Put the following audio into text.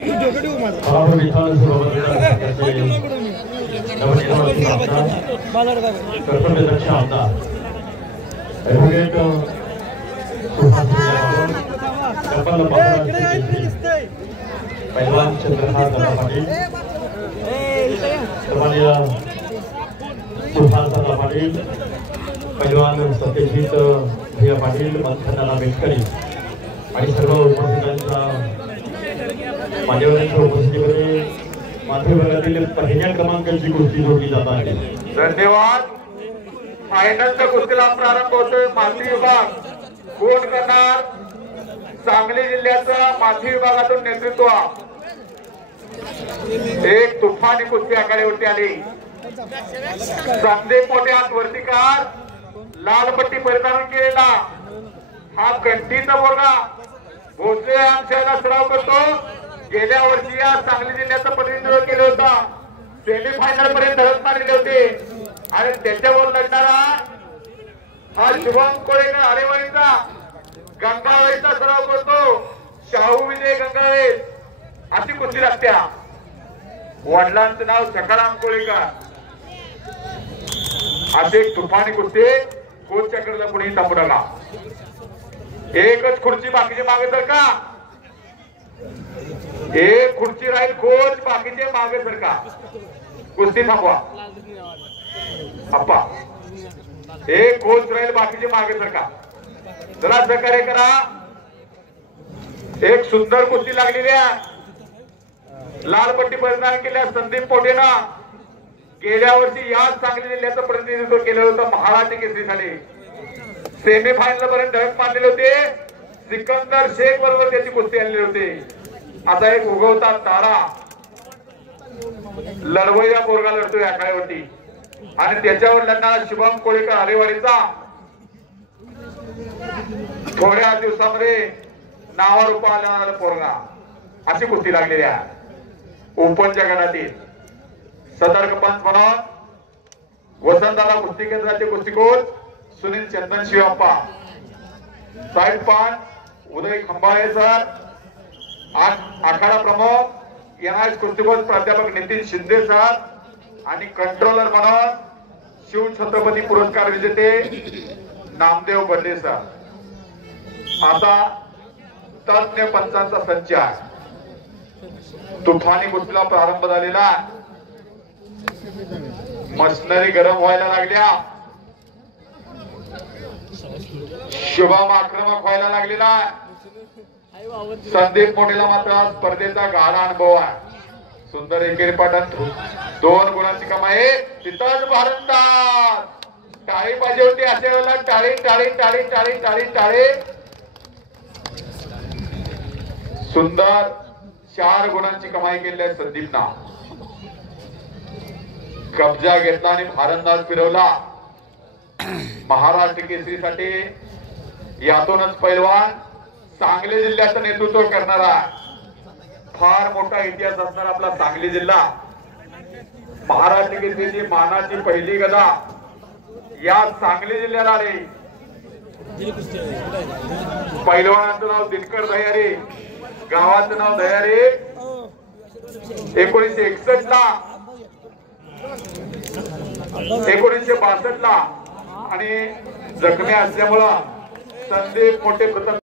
पैलवान चंद्रहार पाटील पाटील पैलवान सत्यजित भैया पाटील मंथनाला मेटकरी आणि सर्व उपस्थितांच्या मान्यवरांच्या उपस्थितीमध्ये माथेर वर्गातील पहिल्या क्रमांकाची कुस्ती जोडली जात आहे। धन्यवाद। फायनलच्या कुस्तीला प्रारंभ होतोय। माथी विभाग कोण करणार? सांगली जिल्ह्याचा माथी विभागातून नेतृत्व एक तुफानी कुस्ती आघाडीवरती आली। संदीप मोठे हात वरती कार लाल पट्टी परिधान केलेला हा कंठीचा बोरगा भोसले आमच्याला सराव करतो। गेल्या वर्षी या सांगली जिल्ह्याचं प्रतिनिधित्व केलं होतं। सेमीफायनल पर्यंत धडक मारली होती आणि त्याच्यावर लढणारा हा शुभम कोळेकर आरेवाडीचा गंगावेचा सराव करतो। शाहू विजय गंगावे अशी कुस्ती लागत्या। वडिलांचं नाव सखाराम कोळेकर। अशी एक तुफानी कुस्ती कोच चक्रला पुढे थांबवला। एकच खुर्ची बाकीचे मागे सरका। एक खुर्ची राहील कोच बाकीचे मागे सरका। कुस्ती थांबवा अप्पा। एक कोच राहील बाकीचे मागे सरका। जरा सहकार्य करा। एक सुंदर कुस्ती लागलेली आहे। लाल पट्टी परिधान केल्या संदीप पोटेना गेल्या वर्षी या सांगली जिल्ह्याचं प्रतिनिधित्व केलं होतं महाराष्ट्र केसरीसाठी। सेमीफायनल पर्यंत धडक मारलेले होते। सिकंदर शेख बरोबर त्याची कुस्ती आणली होती। आता एक उगवता तारा लढवैया पोरगा लढतोय आखाड्यावरती आणि त्याच्यावर लढणारा शुभम कोळेकर आरेवाडीचा थोड्या दिवसामध्ये नावावर रूपा आलेला पोरगा अशी कुस्ती लागलेली आहे। ओपनच्या गटातील सतर्क पंच म्हणून वसंतदादा कुस्ती केंद्राचे कुस्तीकोच सुनील चंदन शिवाप्पा, साईड पंच उदय खंबाळे सर, आखाडा प्रमुख एनआयएस कुस्तीकोच प्राध्यापक नितीन शिंदे सर आणि कंट्रोलर म्हणून शिव छत्रपती पुरस्कार विजेते नामदेव बर्डे सर। आता तज्ञ पंचांचा संच आहे। तुफानी कुस्तीला प्रारंभ झालेला। मशनरी गरम व्हायला लागल्या। शुभम आक्रमक व्हायला लागलेला। संदीप मोठेला मात्र स्पर्धेचा गाढा अनुभव आहे। सुंदर एकेरी पाटण 2 गुणांची कमाई। तिथंच भारतात टाळी पाहिजे होती। अशा वेळेला टाळी टाळी टाळी टाळी टाळी टाळी। सुंदर 4 गुणांची कमाई केली आहे संदीपना। कब्जा घेतला आणि भारंदाज फिरवला। महाराष्ट्र केसरीसाठी यातूनच पैलवान सांगली जिल्ह्याचं नेतृत्व करणारा फार मोठा इतिहास असणार आपला सांगली जिल्हा। महाराष्ट्र केसरीची मानाची पहिली गदा या सांगली जिल्ह्याला आली। पैलवानाचं नाव दिनकर दह्यारी, गावाचं नाव दह्यारी। 1961 ला 1962 ला आणि जखमी असल्यामुळं संदीप मोठे प्रथम